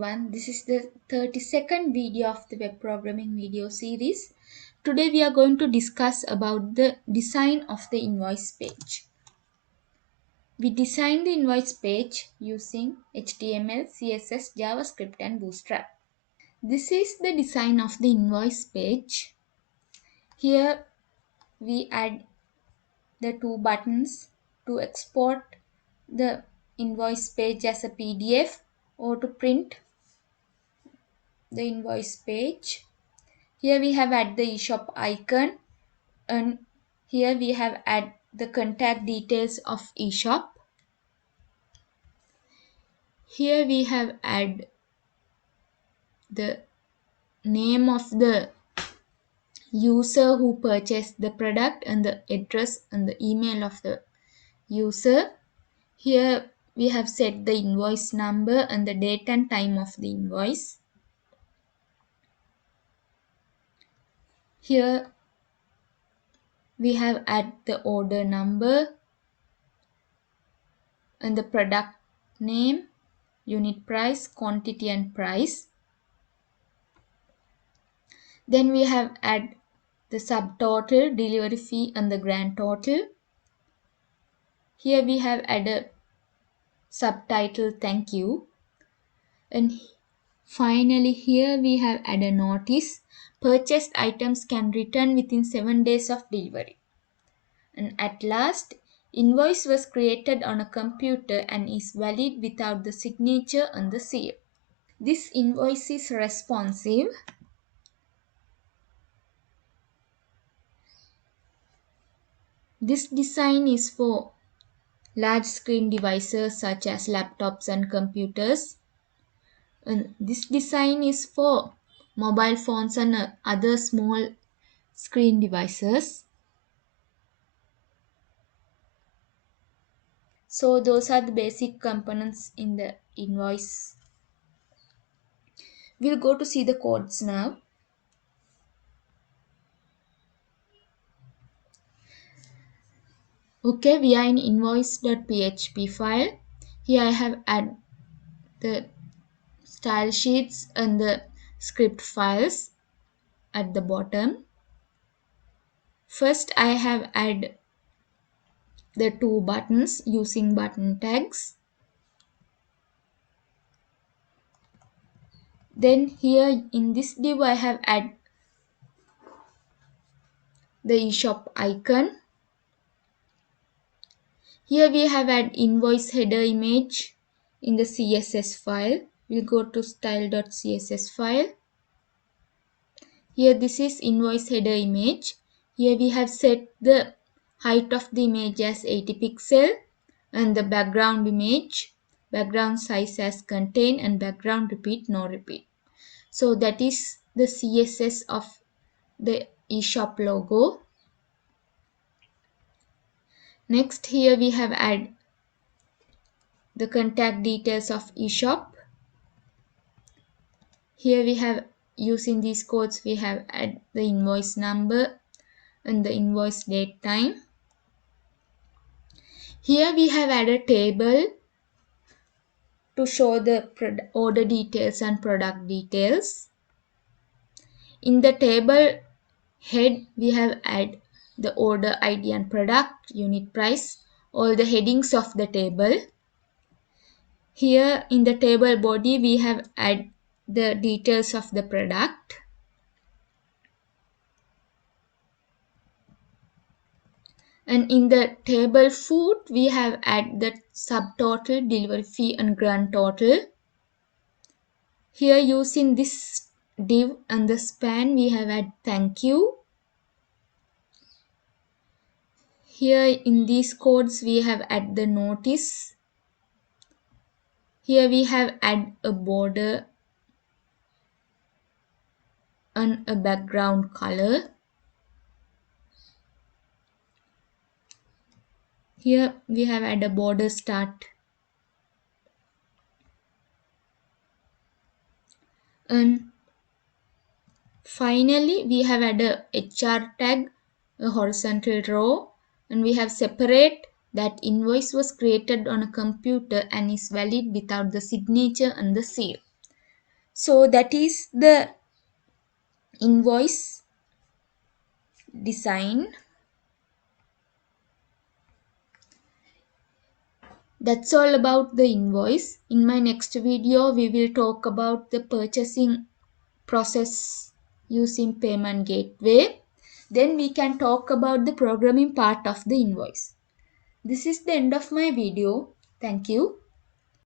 everyone, this is the 32nd video of the web programming video series. Today we are going to discuss about the design of the invoice page. We designed the invoice page using HTML, CSS, JavaScript and Bootstrap. This is the design of the invoice page. Here we add the two buttons to export the invoice page as a PDF or to print the invoice page. Here we have add the eShop icon, and here we have add the contact details of eShop. Here we have add the name of the user who purchased the product and the address and the email of the user. Here we have set the invoice number and the date and time of the invoice. Here we have add the order number and the product name, unit price, quantity and price. Then we have add the subtotal, delivery fee and the grand total. Here we have add a subtitle thank you. And finally here we have add a notice. Purchased items can return within 7 days of delivery. And at last, invoice was created on a computer and is valid without the signature and the seal. This invoice is responsive. This design is for large screen devices such as laptops and computers. And this design is for mobile phones and other small screen devices. So those are the basic components in the invoice. We'll go to see the codes now. Okay, we are in invoice.php file. Here I have add the style sheets and the script files at the bottom. First I have add the two buttons using button tags. Then here in this div I have add the eShop icon. Here we have add invoice header image in the CSS file. We'll go to style.css file. Here this is invoice header image. Here we have set the height of the image as 80 pixel and the background image, background size as contain and background repeat no repeat. So that is the CSS of the eShop logo. Next here we have add the contact details of eShop. Here we have using these codes we have add the invoice number and the invoice date time. Here we have added a table to show the order details and product details. In the table head we have add the order ID and product, unit price, all the headings of the table. Here in the table body we have add the details of the product. And in the table foot we have add the subtotal, delivery fee and grand total. Here using this div and the span we have add thank you. Here in these codes we have add the notice. Here we have add a border and a background color. Here we have add a border start. And finally we have add a HR tag, a horizontal row, and we have separate that invoice was created on a computer and is valid without the signature and the seal. So that is the invoice design. That's all about the invoice. In my next video, we will talk about the purchasing process using payment gateway. Then we can talk about the programming part of the invoice. This is the end of my video. Thank you.